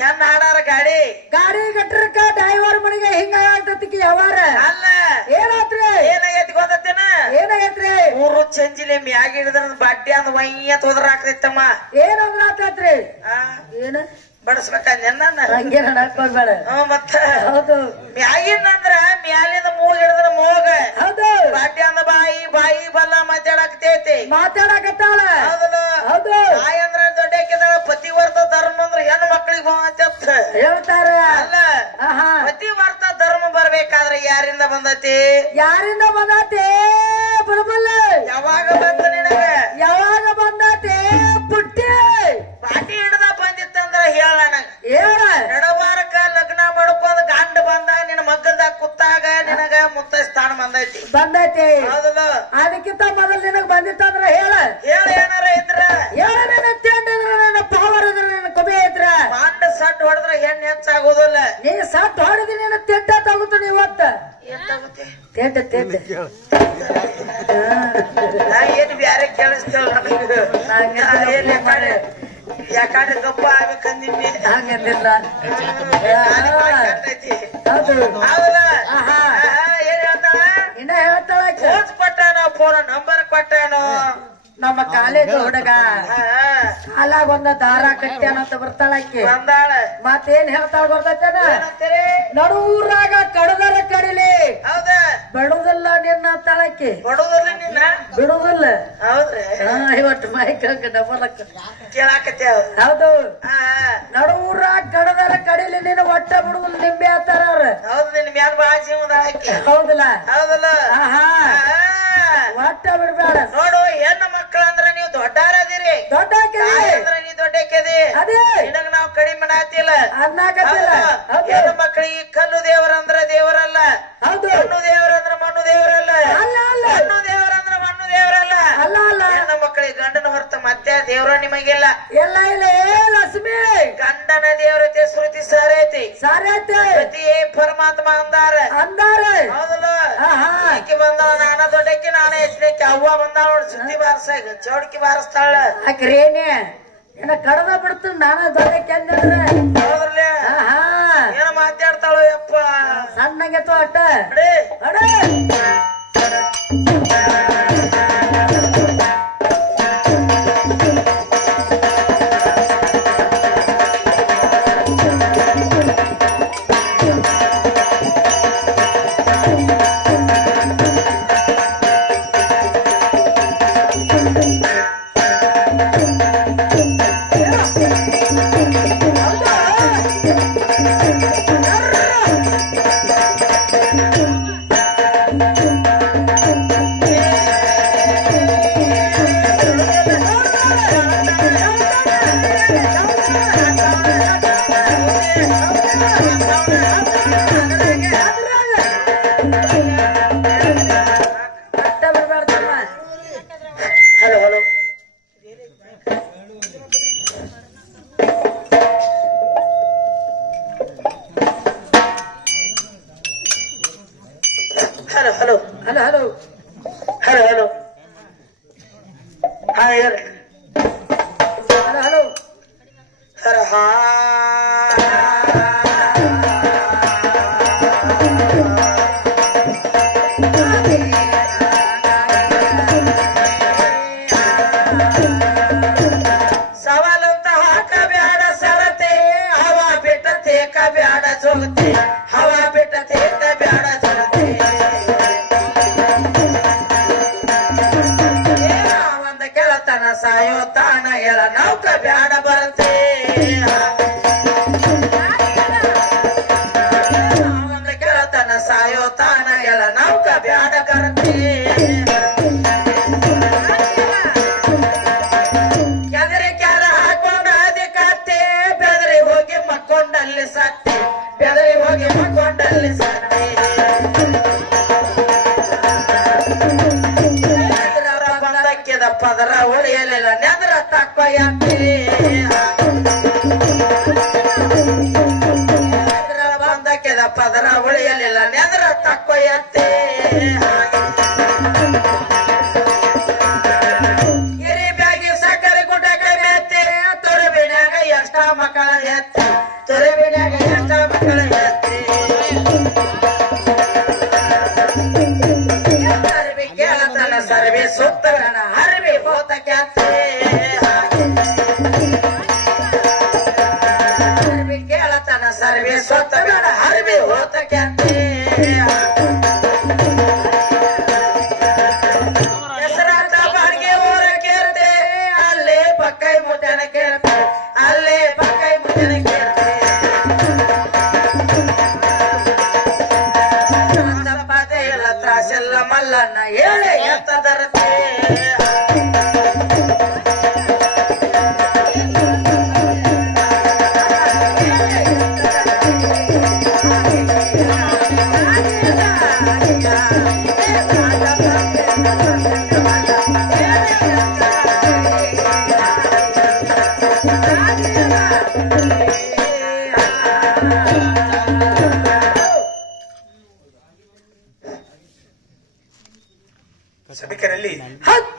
ಹೆಣ್ಣ ಹಾಡಾರ ಗಾಡಿ ಗಾಡಿ ಗಟ್ರಕ್ಕ ಡ್ರೈವರ್ ಮನೆಗೆ ಹಿಂಗ ಆಗ್ತತಿಕಿ ಯಾವಾರ ಅಲ್ಲ ಏನಾತ್ರಿ ಏನಾಗೈತಿ ಗೊತ್ತೇನ ಏನಾಗೈತ್ರಿ ಮೂರು ಚಂಜಿಲೆ ಮ್ಯಾಗ ಹಿಡಿದ್ರ ಬಾಡ್ಡಿ ಅಂದ್ ವೈಯತ್ ಹೋದ್ರ ಆಗ್ತೈತಮ್ಮ ಏನಂದ್ರ ಆತಾತ್ರಿ ಏನ ಬಡಸ್ಬೇಕಂದ ನಾನು ಹಂಗೇನ ಹಾಕೋಬೇಡ ಮತ್ತ ಹೌದು ಮ್ಯಾಗಿನಂದ್ರ ಮ್ಯಾಲಿಂದ ಮೂಗ್ ಹಿಡಿದ್ರ ಮೂಗ ಹೌದು ಬಾಡ್ಡಿ ಅಂದ ಬಾಯಿ ಬಾಯಿ ಬಲ್ಲ ಮಾತಾಡಕ್ತೈತಿ ಮಾತಾಡಕತ್ತಾಳ ಹೌದಲ್ಲ ಹೌದು ತಾಯಿ ಅಂದ್ರ ದೊಡ್ಡಕ್ಕಿದಾಳ ಪತಿವರ್ತ ಧರ್ಮ ಅಂದ್ರ ಹೆಣ್ಣು ಮಕ್ಕಳಿಗೆ ಅಂತ ಹೇಳ್ತಾರ ಅಲ್ಲ ಪತಿವರ್ತ ಧರ್ಮ ಬರ್ಬೇಕಾದ್ರೆ ಯಾರಿಂದ ಬಂದತಿ ಯಾರಿಂದ ಬಂದತಿ ಬುಡಬಲ್ಲ ಯಾವಾಗ ಬಂತ ನಿನಗ ಯಾವಾಗ ಬಂದತಿ ಪುಟ್ಟಿ ಪಾಟಿ ಹಿಡ್ದ ಬಂದಿತ್ತಂದ್ರ ಹೇಳ ಹೇಳ ನಡವಾರಕ್ಕ ಲಗ್ನ ಮಾಡ್ಕೊಂಡ್ ಗಂಡ ಬಂದಾಗ ನಿನ್ನ ಮಗ್ಗಲ್ದಾಗ ಕುತ್ತಾಗ ನಿನಗ ಮುತ್ತ ಸ್ಥಾನ ಬಂದೈತಿ ಹೌದಲ್ಲ ಅದಕ್ಕಿಂತ ಮೊದಲು ನಿನಗ್ ಬಂದಿತ್ತಂದ್ರ ಹೇಳ ಹೇಳ ಏನಾರ ಇದ್ರ ಹೇಳ ನಿನ್ನ ತಿಂಡಿದ್ರ ನಿನ್ನ ಪವರ್ ಇದ್ರ ನಿನ್ನ ಕೊಬೆ ಇದ್ರ ಮಾಂಡ ಸಟ್ ಹೊಡೆದ್ರ ಹೆಣ್ಣು ಹೆಚ್ಚಾಗೋದಿಲ್ಲ ನೀ ಸಟ್ ಹೊಡೆದಿ ನಿನ್ನ ತಿಂಡ ತಗುತ್ತ ಇವತ್ತ ತಿಂಡ ತಿಂಡ ಏನ್ ಬ್ಯಾರೆ ಕೇಳಿಸ್ತೇವ ಯಾಕಂದ್ರೆ ಗಪ್ಪ ಆಗ್ಬೇಕಂದಿಮ್ಮಿ ಹಂಗಂದಿಲ್ಲ ಹೌದಲ್ಲ ಏನ್ ಹೇಳ್ತಾಳ ಇನ್ನ ಹೇಳ್ತಾಳ ಫೋನ್ ಕೊಟ್ಟಾನೋ ಫೋನ್ ನಂಬರ್ ಕೊಟ್ಟಾನೋ ನಮ್ಮ ಕಾಲೇಜ್ ಹುಡುಗ ಕಾಲಾಗ ಒಂದ ದಾರ ಕಟ್ಟ್ಯಾನಂತ ಬರ್ತಾಳಕ್ಕೆ ಬಂದಾಳ ಮತ್ತೇನ್ ಹೇಳ್ತಾಳ ಗೊತ್ತೇನ ನಡೂರಾಗ ಕಡದರ ಕಡಿಲಿ ಹೌದಾ ಬಿಡುದಿಲ್ಲ ನಿನ್ನ ತಳಕ್ಕೆ ಬಡುದಿಲ್ಲ ನಿನ್ನ ಬಿಡುದಿಲ್ಲ ಹೌದ್ರಿ ಇವತ್ತು ಮೈಕ್ ಡಬಲಕ್ಕ ಕೇಳಾಕತ್ತೇವ ಹೌದು ನಡೂರಾಗ ಕಡದರ ಕಡಿಲಿ ನೀನು ಒಟ್ಟ ಬಿಡುದಿಲ್ಲ ನಿಂಬೆ ಆತಾರ ಅವ್ರ ಹೌದು ನಿನ್ ಮ್ಯಾಲ ಬಾಳ ಜೀವದ ಹಾಕಿ ಹೌದಲ್ಲ ಹೌದಲ್ಲ ಒಟ್ಟ ಬಿಡ್ಬೇಡ ನೋಡು ಹೆಣ್ಣು ಮಕ್ಕಳ ಅಂದ್ರ ನೀವು ದೊಡ್ಡಾರದಿರಿ ದೊಡ್ಡ ಅಂದ್ರ ನೀ ದೊಡ್ಡಕ್ಕೆದಿ ಅದೇ ನಿನಗ ನಾವ್ ಕಡಿಮೆ ನಾತಿಲ್ಲ ಅನ್ನಾಕತ್ತಿಲ್ಲ ಹೆಣ್ಣು ಮಕ್ಕಳಿಗೆ ಕಲ್ಲು ದೇವರಂದ್ರ ದೇವರಲ್ಲ ಹೌದು ಮಣ್ಣು ದೇವರಂದ್ರ ಮಣ್ಣು ದೇವರಲ್ಲ ಅಲ್ಲ ಅಲ್ಲ ಮಣ್ಣು ದೇವರಂದ್ರ ಮಣ್ಣು ದೇವರಲ್ಲ ಅಲ್ಲ ಅಲ್ಲ ಹೆಣ್ಣು ಮಕ್ಕಳಿಗೆ ಗಂಡನ ಹೊರತ ಮತ್ತೆ ದೇವ್ರ ನಿಮಗಿಲ್ಲ ಎಲ್ಲ ಇಲ್ಲ ಲಕ್ಷ್ಮಿ ಗಂಡನ ದೇವರತೆ ಶ್ರುತಿ ಸಾರೈತಿ ಸಾರೈತಿ ಪ್ರತಿಯೇ ಪರಮಾತ್ಮ ಅಂದಾರ ಹೌದಲ್ಲ ಆಕಿ ಬಂದಾಳ ನಾನ ದೊಡ್ಡಕ್ಕೆ ನಾನೇ ಹೆಚ್ಚಿನಕ್ಕೆ ಅವ್ವ ಬಂದಾಳ ನೋಡಿ ಸುದ್ದಿ ಬಾರಿಸ ಚೌಡಿಕೆ ಬಾರಿಸ್ತಾಳ ಆಕ್ರೇನೆ ಏನ ಕಡದ ಬಿಡ್ತು ನಾನ ದೊಡ್ಡಕ್ಕೆ ಅಂದ್ರ ಹೌದ್ರಲ್ಲ ಏನ ಮಾತಾಡ್ತಾಳು ಯಪ್ಪ ಸಣ್ಣಗೆ ಅಟ್ಟ ಅಡೇ ಪದರ ಉಳಿಯಲಿಲ್ಲ ನೆದ್ರ ತಕ್ಕ ಬಂದಕ್ಕೆದ ಪದರ ಉಳಿಯಲಿಲ್ಲ ನೆದ್ರ ತಕ್ಕ ಎತ್ತೆ ಹಿರಿ ಬ್ಯಾಗಿ ಸಕ್ಕರೆ ಗುಡ್ಡಕ್ಕೆ ಮೆತ್ತೆ ತೊರಬಿನಾಗ ಎಷ್ಟ ಮಕ್ಕಳ ಎತ್ತೆ ಸಭಿಕರಲ್ಲಿ ಹತ್